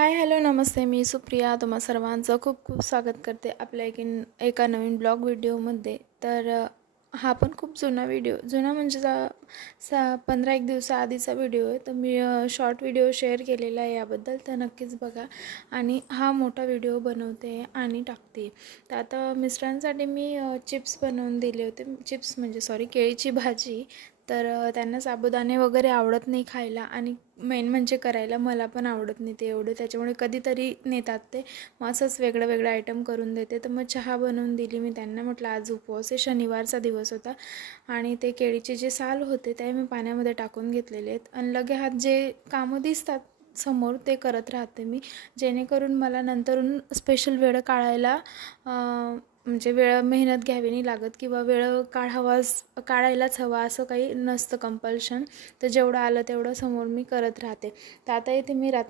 Hi hello नमस्ते. मी सुप्रिया तुम्हा सर्वांचं खूप खूप स्वागत करते आपल्या एका नवीन ब्लॉग व्हिडिओमध्ये. तर हा पण खूप जुना म्हणजे 15 एक दिवसाआधीचा व्हिडिओ आहे. तर मी शॉर्ट व्हिडिओ शेअर केलेला आहे याबद्दल, तर नक्कीच बघा. आणि हा मोठा व्हिडिओ बनवते आणि टाकते. तर आता मिस्टरांसाठी मी चिप्स बनवून दिले होते. चिप्स म्हणजे केळीची भाजी. तर त्यांना साबुदाणे वगैरे आवडत नाही खायला, आणि मेन म्हणजे करायला मला पण आवडत नाही ते एवढे. त्याच्यामुळे कधीतरी नेतात ते. मग असंच वेगळं वेगळं आयटम करून देते. तर मग चहा बनवून दिली मी त्यांना. म्हटलं आज उपवास आहे, शनिवारचा दिवस होता. आणि ते केळीचे जे साल होते ते मी पाण्यामध्ये टाकून घेतलेले आहेत. आणि लगे हात जे कामं दिसतात समोर ते करत राहते मी, जेणेकरून मला नंतरून स्पेशल वेळ काढायला म्हणजे मेहनत घ्यावी नाही लागत, किंवा काढायलाच हवा असं काही नसतं कंपल्शन. तर जेवढं आलं तेवढं समोर मी करत राहते. तर आता इथे मी